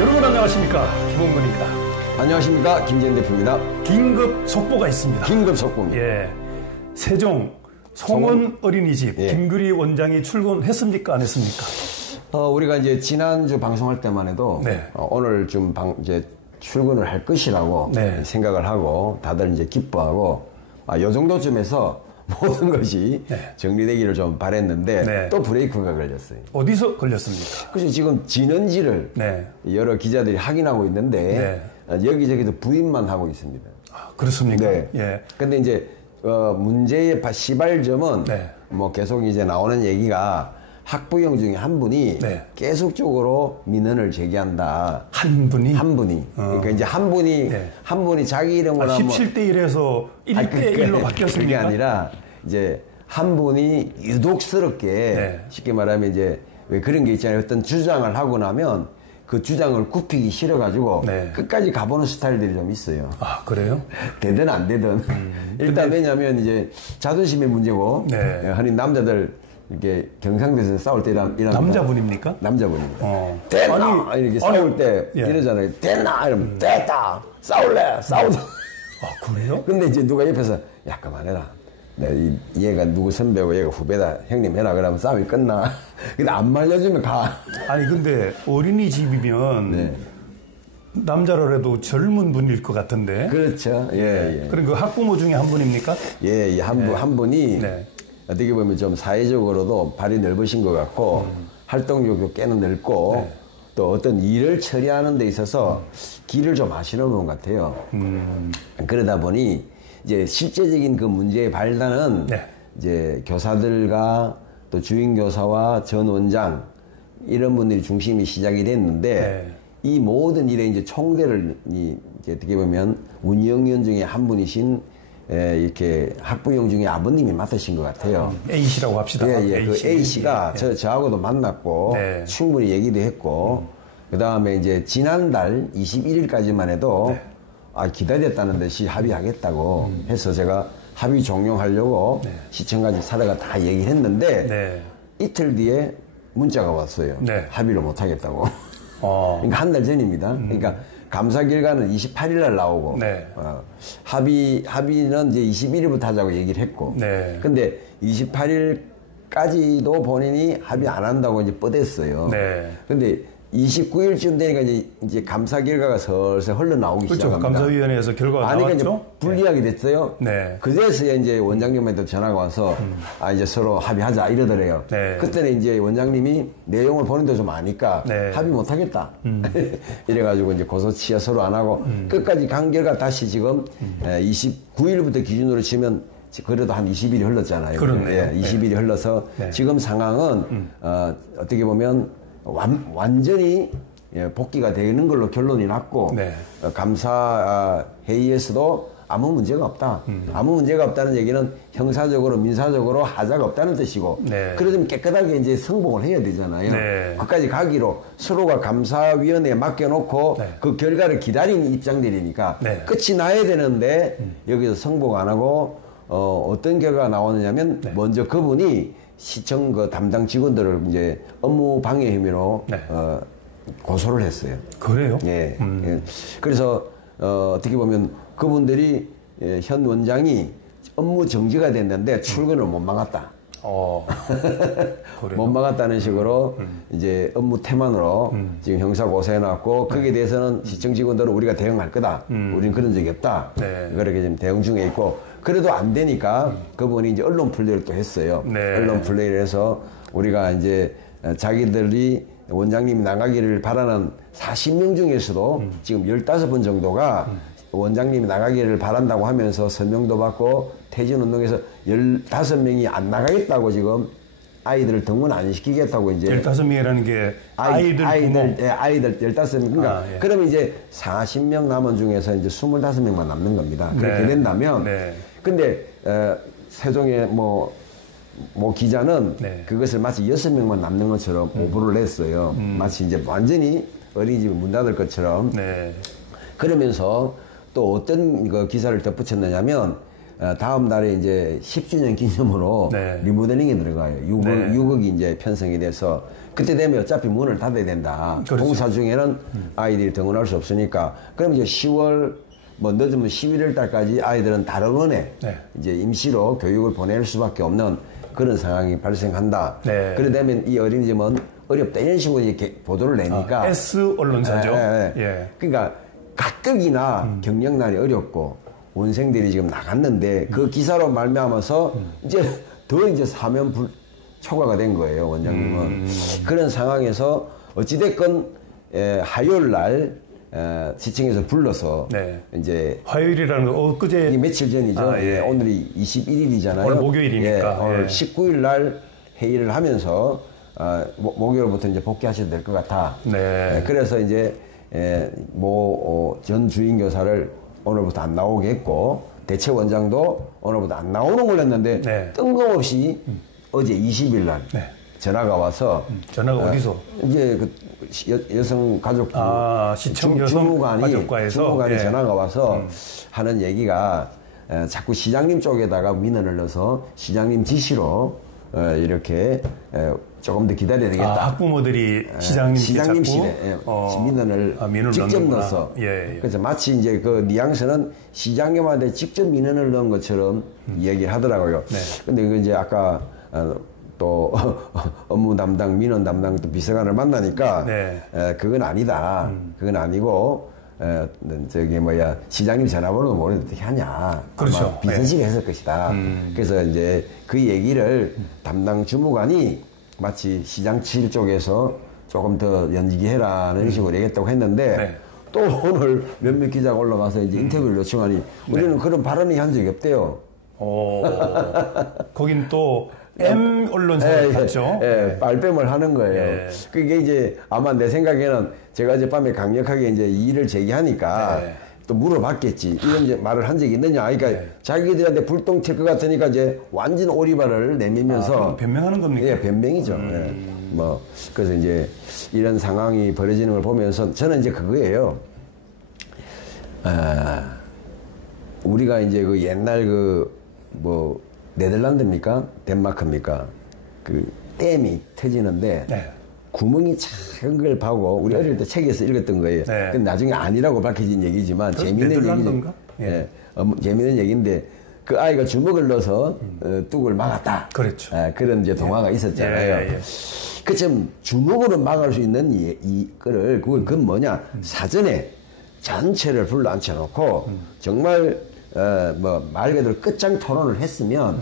여러분 안녕하십니까, 김홍근입니다. 안녕하십니까, 김재현 대표입니다. 긴급 속보가 있습니다. 긴급 속보입니다. 예, 세종 송원 어린이집 예. 김규리 원장이 출근했습니까, 안 했습니까? 우리가 이제 지난주 방송할 때만 해도 네. 오늘 좀 이제 출근을 할 것이라고 네. 생각을 하고 다들 이제 기뻐하고 요 정도쯤에서 모든 것이 네. 정리되기를 좀 바랬는데 네. 또 브레이크가 걸렸어요. 어디서 걸렸습니까? 그래서 지금 진원지를 네. 여러 기자들이 확인하고 있는데 여기저기서 부인만 하고 있습니다. 아, 그렇습니까? 네. 예. 근데 이제 문제의 시발점은 네. 뭐 계속 이제 나오는 얘기가 학부형 중에 한 분이 네. 계속적으로 민원을 제기한다. 한 분이? 그러니까 이제 한 분이 네. 한 분이 자기 이름으로 17대 1에서 1대 1로 바뀌었습니까? 그게 아니라 이제 한 분이 유독스럽게 네. 쉽게 말하면 이제 왜 그런 게 있잖아요. 어떤 주장을 하고 나면 그 주장을 굽히기 싫어가지고 네. 끝까지 가보는 스타일들이 좀 있어요. 아, 그래요? 되든 안 되든. 일단 왜냐하면 이제 자존심의 문제고 네. 흔히 남자들 이렇게 경상도에서 싸울 때 이런 남자분입니까? 남자분입니다. 됐나? 됐나? 이렇게 싸울 때 이러잖아요. 됐나? 이러면 됐다. 싸울래? 싸우자. 아, 그래요? 근데 이제 누가 옆에서 야 그만해라. 얘가 누구 선배고 얘가 후배다. 형님 해라. 그러면 싸움이 끝나. 근데 안 말려주면 가. 아니 근데 어린이집이면 네. 남자로라도 젊은 분일 것 같은데. 그렇죠. 예. 그럼 그 학부모 중에 한 분입니까? 예, 한 분이 네. 어떻게 보면 좀 사회적으로도 발이 넓으신 것 같고 활동력도 꽤나 넓고 네. 또 어떤 일을 처리하는 데 있어서 길을 좀 아시는 분 같아요. 그러다 보니 이제 실제적인 그 문제의 발단은 네. 이제 교사들과 또 주임 교사와 전 원장 이런 분들이 중심이 시작이 됐는데 네. 이 모든 일에 이제 총대를 이제 어떻게 보면 운영위원 중에 한 분이신 이렇게 학부형 중에 아버님이 맡으신 것 같아요. A씨라고 합시다. 예. 그 A씨가 저하고도 만났고 네. 충분히 얘기도 했고 그 다음에 이제 지난달 21일까지만 해도 기다렸다는 듯이 합의하겠다고 해서 제가 합의 종용하려고 시청까지 사다가 다 얘기했는데 이틀 뒤에 문자가 왔어요. 합의를 못하겠다고. 그러니까 한 달 전입니다. 그러니까 감사 결과는 28일 날 나오고 합의는 이제 21일부터 하자고 얘기를 했고 근데 28일까지도 본인이 합의 안 한다고 이제 뻗었어요. 근데 29일쯤 되니까 이제 감사 결과가 슬슬 흘러나오기 시작합니다. 감사위원회에서 결과가 나왔죠? 그러니까 이제 불리하게 됐어요. 그제서야 이제 원장님한테 전화가 와서 이제 서로 합의하자 이러더래요. 그때는 이제 원장님이 내용을 본인도 좀 아니까 합의 못하겠다. 이래가지고 이제 고소치하 서로 안 하고 끝까지 간 결과 다시 지금 29일부터 기준으로 치면 그래도 한 20일이 흘렀잖아요. 그렇네요. 20일이 흘러서 지금 상황은 어떻게 보면 완전히 복귀가 되는 걸로 결론이 났고 감사 회의에서도 아무 문제가 없다. 아무 문제가 없다는 얘기는 형사적으로 민사적으로 하자가 없다는 뜻이고 그러면 깨끗하게 이제 성공을 해야 되잖아요. 그까지 가기로 서로가 감사위원회에 맡겨놓고 그 결과를 기다리는 입장들이니까 끝이 나야 되는데 여기서 성공 안 하고 어떤 결과가 나오느냐면 먼저 그분이 시청 그 담당 직원들을 이제 업무 방해 혐의로 고소를 했어요. 그래요? 예. 그래서 어떻게 보면 그분들이 현 원장이 업무 정지가 됐는데 출근을 못 막았다. 못 막았다는 식으로 이제 업무 태만으로 지금 형사 고소해놨고 거기에 대해서는 시청 직원들은 우리가 대응할 거다. 우리는 그런 적이 없다. 그렇게 지금 대응 중에 있고 그래도 안 되니까 그분이 이제 언론 플레이를 또 했어요. 언론 플레이를 해서 우리가 이제 자기들이 원장님이 나가기를 바라는 40명 중에서도 지금 15분 정도가 원장님이 나가기를 바란다고 하면서 서명도 받고 퇴진운동에서 15명이 안 나가겠다고 지금 아이들을 등원 안 시키겠다고 이제 15명이라는 게 아이들 15명. 그러니까 그러면 이제 40명 남은 중에서 이제 25명만 남는 겁니다. 그렇게 된다면 근데 세종의 뭐 기자는 그것을 마치 6명만 남는 것처럼 오보를 냈어요. 마치 이제 완전히 어린이집이 문 닫을 것처럼. 그러면서 또 어떤 그 기사를 덧붙였느냐면 다음 달에 이제 10주년 기념으로 네. 리모델링에 들어가요. 6억이 이제 편성이 돼서 그때 되면 어차피 문을 닫아야 된다. 그렇죠. 공사 중에는 아이들이 등원할 수 없으니까 그럼 이제 10월 뭐 늦으면 11월 달까지 아이들은 다른 원에 네. 이제 임시로 교육을 보낼 수밖에 없는 그런 상황이 발생한다. 네. 그래 되면 이 어린이집은 어렵다 이런 식으로 이렇게 보도를 내니까 S 언론사죠. 예. 그러니까 가뜩이나 경력난이 어렵고 원생들이 지금 나갔는데 그 기사로 말미암아서 이제 더 이제 사면 초과가 된 거예요, 원장님은. 그런 상황에서 어찌됐건 화요일 날 시청에서 불러서 네. 이제 화요일이라는 거 엊그제 며칠 전이죠. 예. 오늘이 21일이잖아요. 오늘 목요일이니까. 오늘 19일 날 회의를 하면서 목요일부터 이제 복귀하셔도 될 것 같아. 네. 그래서 이제 전 주임 교사를 오늘부터 안 나오게 했고 대체 원장도 오늘부터 안 나오는 걸 했는데 네. 뜬금없이 어제 20일 날 네. 전화가 와서 전화가 어디서? 이제 그 여성가족부 시청 여성가족과에서 예. 전화가 와서 하는 얘기가 자꾸 시장님 쪽에다가 민원을 넣어서 시장님 지시로 이렇게 조금 더 기다려야 되겠다. 학부모들이 시장님실에 민원을 직접 넣어서 예. 그래서 마치 이제 그 뉘앙스는 시장님한테 직접 민원을 넣은 것처럼 이야기를 하더라고요. 네. 근데 그 이제 아까 또 업무 담당, 민원 담당 또 비서관을 만나니까 네. 그건 아니다. 그건 아니고 시장님 전화번호 모르는데 어떻게 하냐. 그렇죠. 아마 비서실에 했을 것이다. 그래서 이제 그 얘기를 담당 주무관이 마치 시장실 쪽에서 조금 더 연기게 해라는 식으로 얘기했다고 했는데 네. 또 오늘 몇몇 기자가 올라가서 이제 인터뷰를 요청하니 우리는 그런 발언이 한 적이 없대요. 거긴 또 M 언론사에 갔죠. 빨뱀을 하는 거예요. 그게 이제 아마 내 생각에는 제가 어젯밤에 강력하게 이제 이의를 제기하니까 또 물어봤겠지. 이런 이제 말을 한 적이 있느냐. 그러니까 자기들한테 불똥 튈 것 같으니까 이제 완전 오리발을 내밀면서 변명하는 겁니까? 예, 변명이죠. 뭐 그래서 이제 이런 상황이 벌어지는 걸 보면서 저는 이제 그거예요. 우리가 이제 그 옛날 네덜란드입니까? 덴마크입니까? 그 댐이 터지는데 구멍이 작은 걸 파고 우리 어릴 때 책에서 읽었던 거예요. 근데 나중에 아니라고 밝혀진 얘기지만 재미있는 얘기죠. 재미있는 얘기인데 그 아이가 주먹을 넣어서 뚝을 막았다. 그렇죠. 그런 이제 동화가 있었잖아요. 그처럼 주먹으로 막을 수 있는 그건 뭐냐? 사전에 전체를 불러 앉혀놓고 정말 말 그대로 끝장 토론을 했으면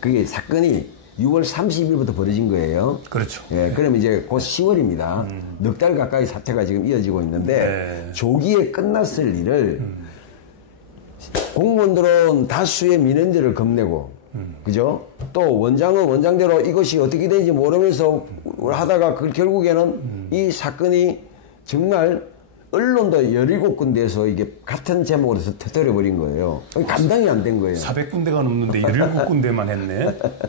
그게 사건이 6월 30일부터 벌어진 거예요. 그렇죠. 그럼 이제 곧 10월입니다. 넉 달 가까이 사태가 지금 이어지고 있는데 조기에 끝났을 일을 공무원들은 다수의 민원들을 겁내고 그죠? 또 원장은 원장대로 이것이 어떻게 되는지 모르면서 하다가 결국에는 이 사건이 정말 언론도 17군데에서 이게 같은 제목으로 터뜨려버린 거예요. 감당이 안 된 거예요. 400군데가 넘는데 17군데만 했네.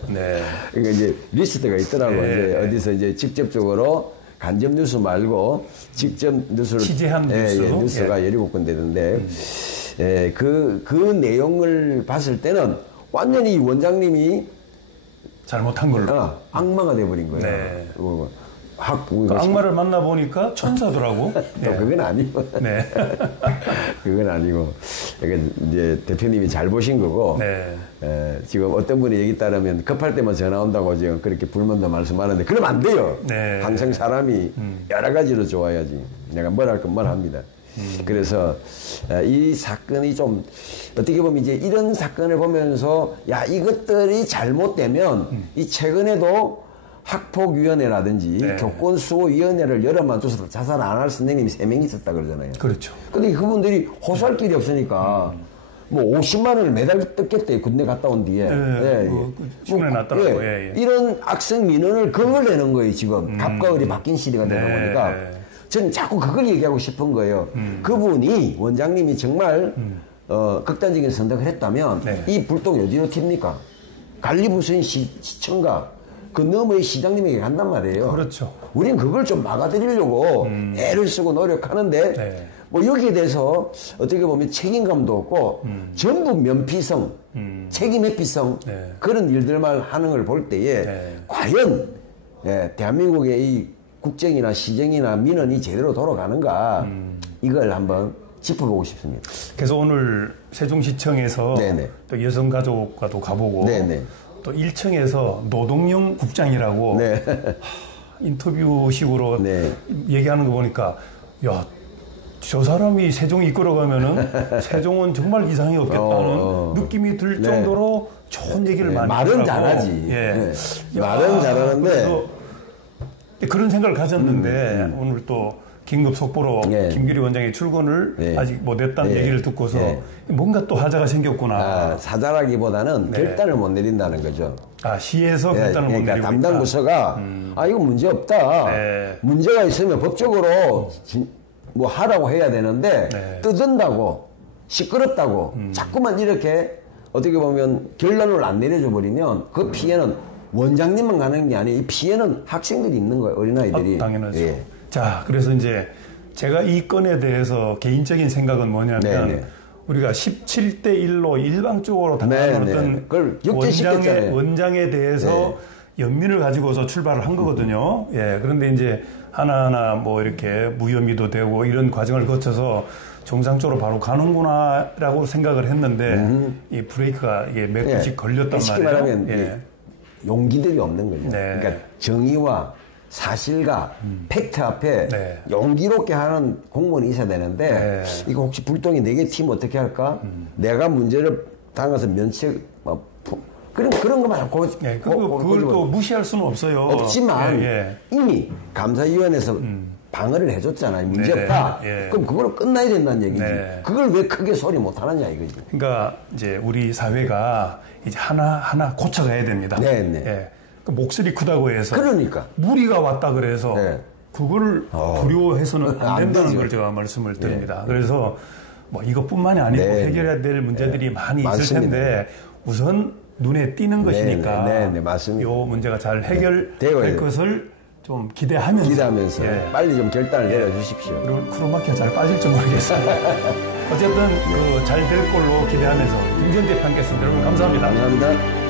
네. 그러니까 이제 리스트가 있더라고요. 이제 어디서 이제 직접적으로 간접 뉴스 말고 직접 뉴스를 취재한 뉴스가 17군데인데 그 내용을 봤을 때는 완전히 원장님이 잘못한 걸로 악마가 돼버린 거예요. 그 악마를 만나보니까 천사더라고. 또 그건 아니고. 그건 아니고. 이제 대표님이 잘 보신 거고. 지금 어떤 분의 얘기 따르면 급할 때만 전화 온다고 지금 그렇게 불만도 말씀하는데 그러면 안 돼요. 항상 사람이 여러 가지로 좋아야지. 내가 뭘 할 건 뭘 합니다. 그래서 이 사건이 좀 어떻게 보면 이제 이런 사건을 보면서 이것들이 잘못되면 이 최근에도 학폭위원회라든지 교권수호위원회를 열어만 둬서 자살 안 할 선생님이 3명 있었다 그러잖아요. 그렇죠. 근데 그분들이 호소할 길이 없으니까 뭐 50만 원을 매달 뜯겠대 군대 갔다 온 뒤에. 신문에 났더라고요. 이런 악성 민원을 그걸 내는 거예요 지금. 갑과 을이 바뀐 시대가 되다 보니까. 저는 자꾸 그걸 얘기하고 싶은 거예요. 그분이 원장님이 정말 극단적인 선택을 했다면 이 불똥이 어디로 튑니까? 관리부서인 시청과 그 너머의 시장님에게 간단 말이에요. 그렇죠. 우린 그걸 좀 막아드리려고 애를 쓰고 노력하는데 뭐 여기에 대해서 어떻게 보면 책임감도 없고 전부 면피성 책임 회피성 그런 일들만 하는 걸 볼 때에 과연 대한민국의 이 국정이나 시정이나 민원이 제대로 돌아가는가 이걸 한번 짚어보고 싶습니다. 그래서 오늘 세종시청에서 또 여성가족과도 가보고 또 1층에서 노동용 국장이라고 인터뷰식으로 얘기하는 거 보니까 야, 저 사람이 세종 이끌어가면은 세종은 정말 이상이 없겠다는 느낌이 들 정도로 좋은 얘기를 많이 말은 하더라고. 잘하지. 말은 잘하는데 그런 생각을 가졌는데 오늘 또 긴급 속보로 김규리 원장의 출근을 아직 못했다는 얘기를 듣고서 뭔가 또 하자가 생겼구나. 사자라기보다는 결단을 못 내린다는 거죠. 시에서 결단을 못 내리고 담당 부서가 이거 문제 없다. 문제가 있으면 법적으로 뭐 하라고 해야 되는데 떠든다고 시끄럽다고 자꾸만 이렇게 어떻게 보면 결론을 안 내려줘 버리면 그 피해는 원장님만 가는 게 아니에요. 이 피해는 학생들이 있는 거예요. 어린아이들이. 당연하죠. 자, 그래서 이제 제가 이 건에 대해서 개인적인 생각은 뭐냐면 우리가 17대 1로 일방적으로 당하는 어떤 원장에 대해서 연민을 가지고서 출발을 한 거거든요. 그런데 이제 하나하나 뭐 이렇게 무혐의도 되고 이런 과정을 거쳐서 정상적으로 바로 가는구나라고 생각을 했는데 이 브레이크가 이게 몇 개씩 걸렸단 쉽게 말이에요. 말하면 용기들이 없는 거죠. 그러니까 정의와 사실과 팩트 앞에 용기롭게 하는 공무원이 있어야 되는데 이거 혹시 불똥이 4개 팀 어떻게 할까? 내가 문제를 당해서 면책 그런 것만 그걸 또 무시할 수는 없어요. 없지만 이미 감사위원회에서 방어를 해줬잖아요. 문제없다. 그럼 그걸로 끝나야 된다는 얘기지. 그걸 왜 크게 소리 못 하느냐 이거지. 그러니까 이제 우리 사회가 이제 하나하나 고쳐가야 됩니다. 그 목소리 크다고 해서 그러니까 무리가 왔다 그래서 그거를 두려워해서는 안 된다는 걸 제가 말씀을 드립니다. 그래서 뭐 이것뿐만이 아니고 해결해야 될 문제들이 많이 있을 텐데 우선 눈에 띄는 것이니까 맞습니다. 이 문제가 잘 해결될 것을 좀 기대하면서 빨리 좀 결단을 내려주십시오. 그리고 크로마키가 잘 빠질지 모르겠습니다. 어쨌든 잘 될 걸로 기대하면서 김정재 판결했습니다. 여러분 감사합니다. 감사합니다.